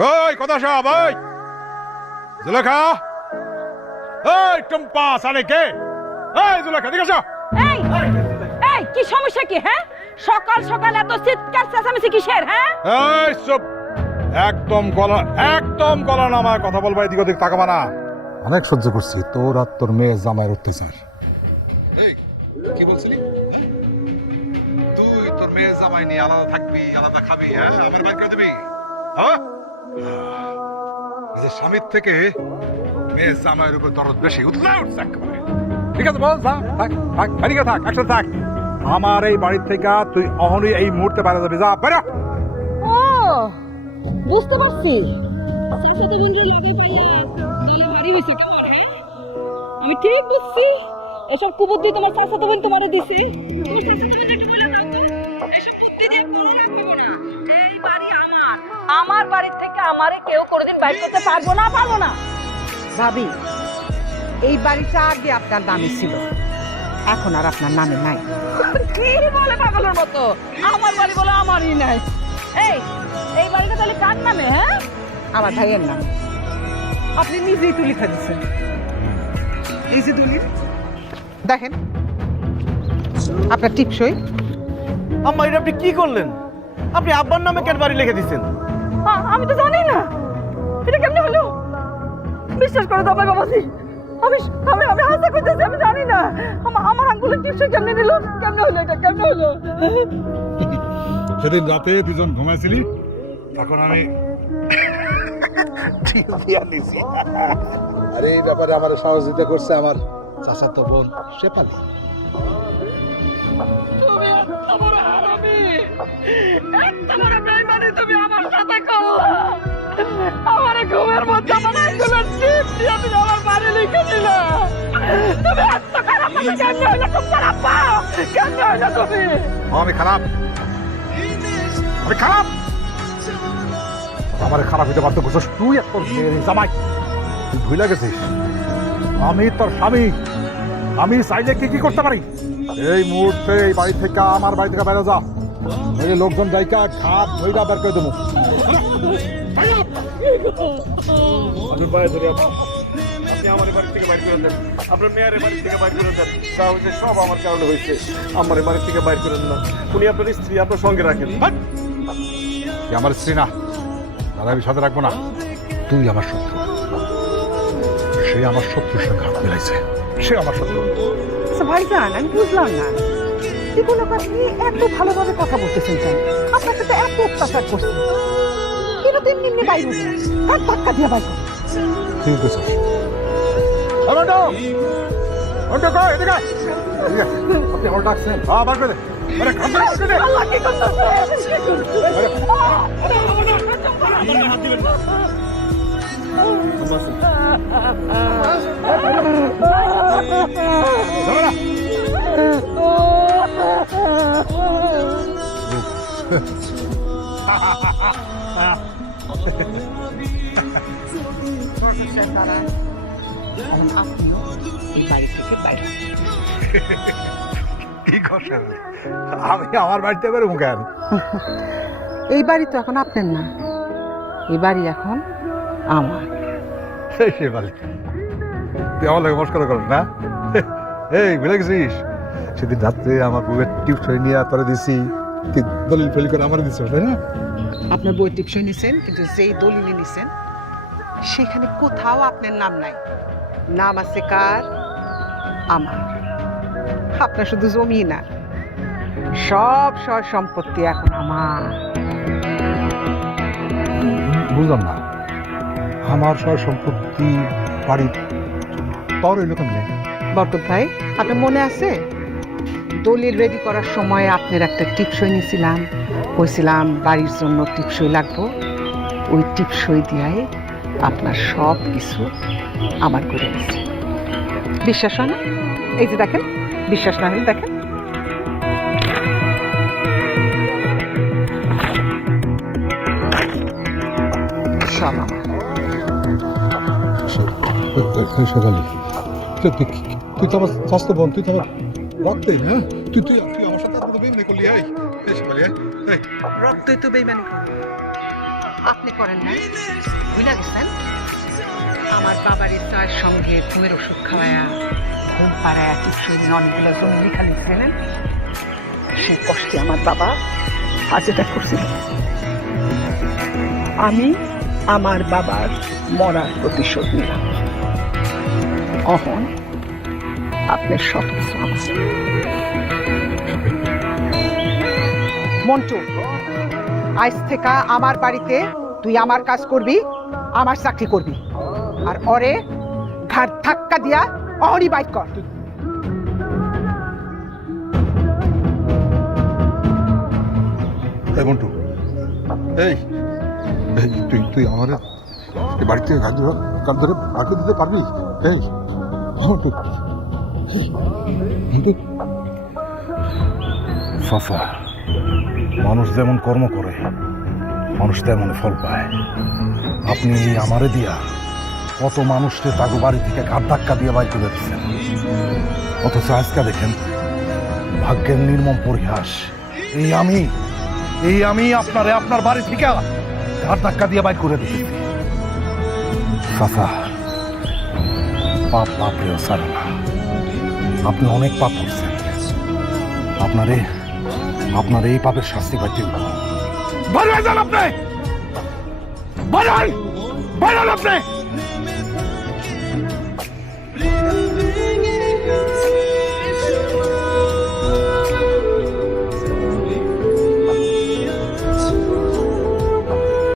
কই কথা সব ওই জুলেখা, এই টম্পা সালে কে? এই জুলেখা দিকে আসো। এই এই কি সমস্যা কি? হ্যাঁ, সকাল সকাল এত চিৎকার চেঁচামেচি কিসের? হ্যাঁ এই সব একদম গলা নামায় কথা বলবা, এদিক ওদিক তাকাবা না। অনেক সহ্য করছি তোর আর তোর মেয়ে জামাইয়ের অত্যাচার। এই কি বলছিলি? তুই তোর মেয়ে জামাই নিয়ে আলাদা থাকবি, আলাদা খাবি, হ্যাঁ আমার বাইর করে দিবি? হ্যাঁ, নিজের স্বামীর থেকে মেয়ে জামাইয়ের উপর দরদ বেশি উঠছে একেবারে। ঠিক আছে বল, থাক থাক থাক, এদিকে থাক, একসাথে থাক। আমার এই বাড়ির থেকে তুই অহনই এই মুহূর্তে বাইরে যাবি, যা বাইরে। ও বুঝতে পারছি। আমি ঠিক বুঝছি, এসব কুবুদ্ধি তোমার চাচাতো বোন তোমারে দিছে। আমার বাড়ির থেকে আমারে কেউ কোনোদিন বাইর করতে পারবো না। ভাবি, এই বাড়িটা আগে আপনার নামে ছিল, এখন আর আপনার নামে নাই। কি বলে পাগলের মতো? আমার বাড়ি বলে আমারই নাই। এই বাড়িটা তাহলে কার নামে? হ্যাঁ, আমার ভাইয়ের নাম। আপনি নিজেই তুলি খাচ্ছেন, এই যে তুলি দেখেন, আপনার টিপসই। আম্মা, এটা আপনি কি করলেন? আপনি আব্বার নামে কেন বাড়ি লিখে দিচ্ছেন? আমি তো জানি না এটা কেমনে হলো। বিশ্বাস করে দাও বাবাজি, আমি আমি হাসা করতেছি, আমি জানি না আমার আঙ্গুলের টিপসই কেমনে নিল, কেমনে হলো, এটা কেমনে হলো। সেদিন রাতে দুজন ঘুমাইছিলি, তখন আমি আর এই ব্যাপারে আমার সহযোগিতা করছে আমার চাচাতো বোন শেফালি। তুমি এত বড় হারামি, এত বড় বেঈমানি তুমি আমার সাথে করলা। আমার ঘুমের মধ্যে আমার আঙ্গুলের টিপ দিয়ে তুমি আমার বাড়ি লিখে দিলা। তুমি এত খারাপ, তুমি কেমনে হইলে? খুব খারাপ পাও, কেমনে হইলে তুমি? আমি খারাপ, আমি খারাপ? আমার খারাপ হইতে বাধ্য করছিস তুই আর তোর মেয়ের জামাই। তুই ভুলে গেছিস আমি তোর স্বামী। আমি চাইলে কি কি করতে পারি? এই মুহূর্তে এই বাড়ি থেকে, আমার বাড়ি থেকে বাইরে যা, এই লোকজন যাইকা ঘাট ধইরা বের করে দেবো। আপনি আমার বাড়ি থেকে বাইর করে দেন, আপনার মেয়ের বাড়ি থেকে বাইর করে দেন। তা হচ্ছে সব আমার কারণে হয়েছে। আমার বাড়ি থেকে বাইর করেন না, উনি আপনার স্ত্রী, আপনার সঙ্গে রাখেন। তুই আমার স্ত্রী না, তারা আমি সাথে রাখবো না। তুই আমার শত্রু, সে আমার শত্রুর সঙ্গে হাত মিলাইছে, সে আমার শত্রু। আচ্ছা ভাইজান, আমি বুঝলাম না এগুলো আপনি এত ভালোভাবে কথা বলতেছেন কেন? আপনার সাথে এত অত্যাচার করছেন, কিন্তু তেমনি এমনি বাইর হবেন, তার ধাক্কা দিয়ে বাইর করেন। তুই বুঝছিস? আপনি আমার ডাকছেন? হ্যাঁ, বার করে দে। আরে ঘাট ধরে বার করে দে। আল্লাহ কি করতেছে? হাত দিবেন না। ধরো না। আপনিও এই বাড়ি থেকে বাইরে। কি করছেন? আমি আমার বাড়িতে করে মুখে আনি। এই বাড়ি তো এখন আপনার না, এই বাড়ি এখন আমার। সে বাড়ি তুই আমার লাগে মস্করা করিস না? এই ভুলে গেছিস সেদিন রাত্রে আমার বউয়ের টিউশন নিয়ে তোরা দিছি, তুই দলিল ফেল করে আমার দিচ্ছিস, তাই না? আপনার বই টিপসই নিছেন, কিন্তু যেই দলিলে নিছেন সেখানে কোথাও আপনার নাম নাই। নাম আছে কার? আমার। আপনার শুধু জমি না, সব সয় সম্পত্তি এখন আমার। বুঝলাম না, আমার সব সম্পত্তি বাড়ি তোর এলো কেমনে? বরকত ভাই, আপনার মনে আছে দলিল রেডি করার সময় আপনার একটা টিপসই নিয়েছিলাম, কইছিলাম বাড়ির জন্য টিপসই লাগবো। ওই টিপসই দিয়াই আপনার সব কিছু আমার করে দিচ্ছে। বিশ্বাস হয় না? এই যে দেখেন, বিশ্বাস না হলে দেখেন। সব আমার। সকালে তুই তো আমার স্বাস্থ্য বোন, তুই তো আমার রক্তে, হ্যাঁ? তুই তুই তুই আমার সাথে বেমনে করলি? এই সকালে রক্তই তো বেইমানি করে। আপনি করেন না, ভুলে গেছেন আমার বাবার ইচ্ছার সঙ্গে ঘুমের ওষুধ খাওয়ায়া ঘুম পাড়ায় টিপসই নিয়ে অনেকগুলো জমি লেখা লিখছিলেন। সেই কষ্টে আমার বাবা আজ এটা করছিল। আমি আমার বাবার মরার প্রতিশোধ নিলাম। অহন আপনার সব কিছু আমার। মন্টু, আজ থেকে আমার বাড়িতে তুই আমার কাজ করবি, আমার চাকরি করবি, আর ওরে ঘাট ধাক্কা দিয়া অহনি বাইক কর। এই মন্টু, এই এই তুই তুই আমার বাড়ি থেকে কাজ ধরে ভাগে দিতে পারবি? এই মন্টু, চাচা, মানুষ যেমন কর্ম করে মানুষ তেমন ফল পায়। আপনি আমারে দিয়া কত মানুষকে তাগো বাড়ি থেকে ঘাট ধাক্কা দিয়ে বাইর করে দিচ্ছেন, অথচ আজকে দেখেন ভাগ্যের নির্মম পরিহাস। এই আমি আপনারে আপনার বাড়ি থেকে ঘাট ধাক্কা দিয়ে বাইর করে দিচ্ছি। চাচা, পাপ পাপেও ছাড়ে না। আপনি অনেক পাপ করছেন, আপনার এই পাপের শাস্তি পাইতে আপনি, বাইরে আপনি